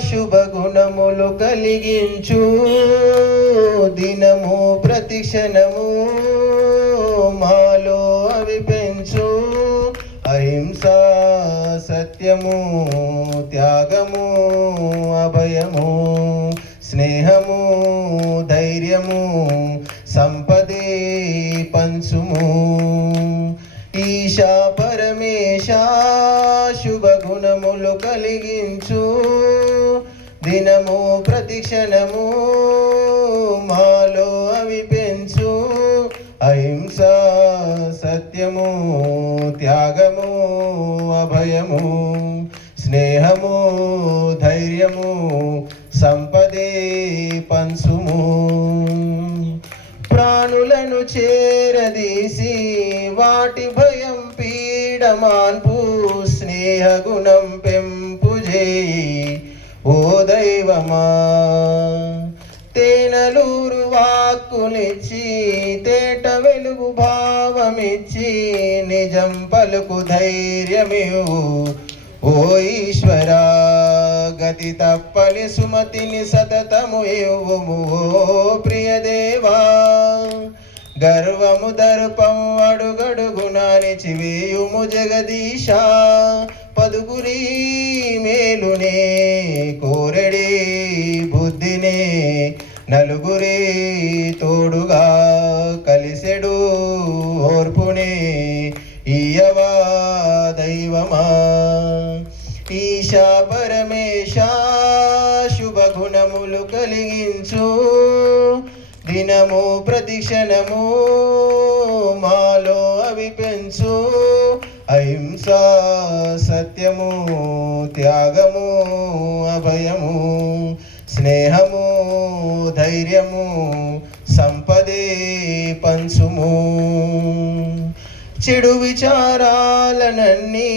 శుభ గుణములు కలిగించు. దినము ప్రతిక్షణము మాలో అవి పెంచు. అహింస సత్యము త్యాగము అభయము స్నేహము ధైర్యము సంపదే పంచుము. ఈశా పరమేశ శుభ గుణములు కలిగించు. దినము ప్రతిక్షణము మాలో అవి పెంచు. అహింస సత్యము త్యాగము అభయము స్నేహము ధైర్యము సంపదే పంచుము. ప్రాణులను చేరదీసి వాటి భయం పీడమాన్పు స్నేహ గుణం పెంపు చేయి. ఓ దైవమా తేనలూరు వాక్కులిచ్చి తేట వెలుగు భావమిచ్చి నిజం పలుకు ధైర్యమివు ఓ ఈశ్వరా గతి తప్పని సుమతిని సతతము ఇవ్వము. ఓ ప్రియదేవా గర్వము దర్పం అడుగడుగునాని చివేయుము జగదీశా. పదుగురీ నలుగురి తోడుగా కలిసెడు ఓర్పునే ఇయవా దైవమా? ఈశా పరమేశ శుభ గుణములు కలిగించు. దినము ప్రతిక్షణము మాలో అవి పెంచు. అహింస సత్యము త్యాగము అభయము స్నేహము ధైర్యము సంపదే పంచుము. చెడు విచారాలనన్నీ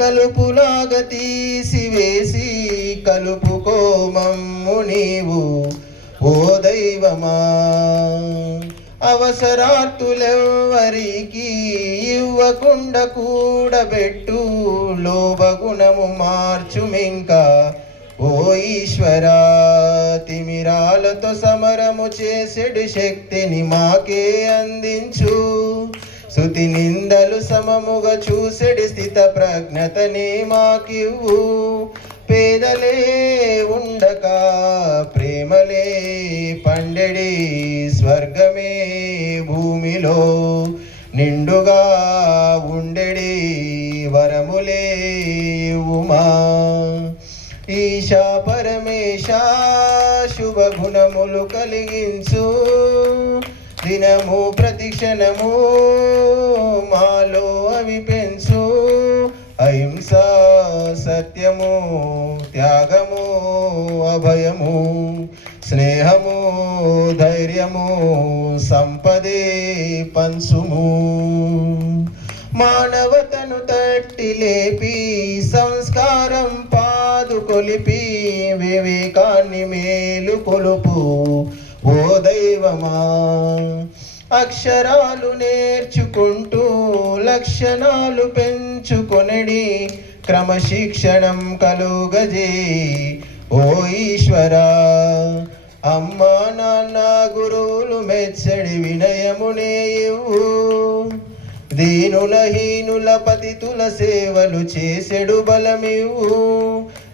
కలుపులాగా తీసివేసి కలుపుకోమమ్ము నీవు ఓ దైవమా. అవసరార్థులెవ్వరికి ఇవ్వకుండా కూడబెట్టు లోభగుణము మార్చుమింకా ఓ ఈశ్వరా. తిమిరాలతో సమరము చేసెడు శక్తిని మాకే అందించు. శృతి నిందలు సమముగా చూసెడి స్థిత ప్రజ్ఞతని మాకివ్వు. పేదలే ఉండక ప్రేమలే పండెడి స్వర్గమే భూమిలో. నిండుగా ఉండెడి వరములే ఉమా. ఈశా గుణములు కలిగించు. దినము ప్రతిక్షణము మాలో అవి పెంచు. అహింస సత్యము త్యాగము అభయము స్నేహము ధైర్యము సంపదే పంచుము. మానవతను తట్టి లేపి సంస్కారం పాదు కొలిపి వివేకాన్ని మేలు కొలుపు. ఓ దైవమా అక్షరాలు నేర్చుకుంటూ లక్షణాలు పెంచుకొనడి. క్రమశిక్షణం కలుగజే ఓ ఈశ్వరా. అమ్మా నాన్న గురువులు మెచ్చడి వినయమునే ఇవ్వు. దీనుల హీనుల పతితుల సేవలు చేసెడు బలమివ్వు.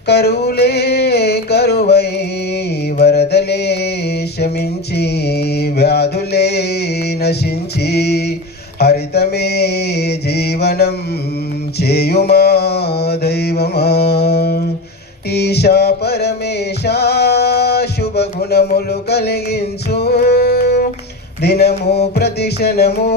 కరువులే కరువై వరదలే శమించి వ్యాధులే నశించి హరితమే జీవనం చేయుమా దైవమా? ఈశా పరమేశ శుభగుణములు కలిగించు దినము ప్రతిక్షణము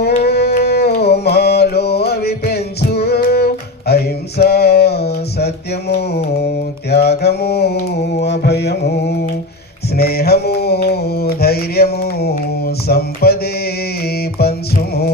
భయము స్నేహము ధైర్యము సంపదే పంచుము.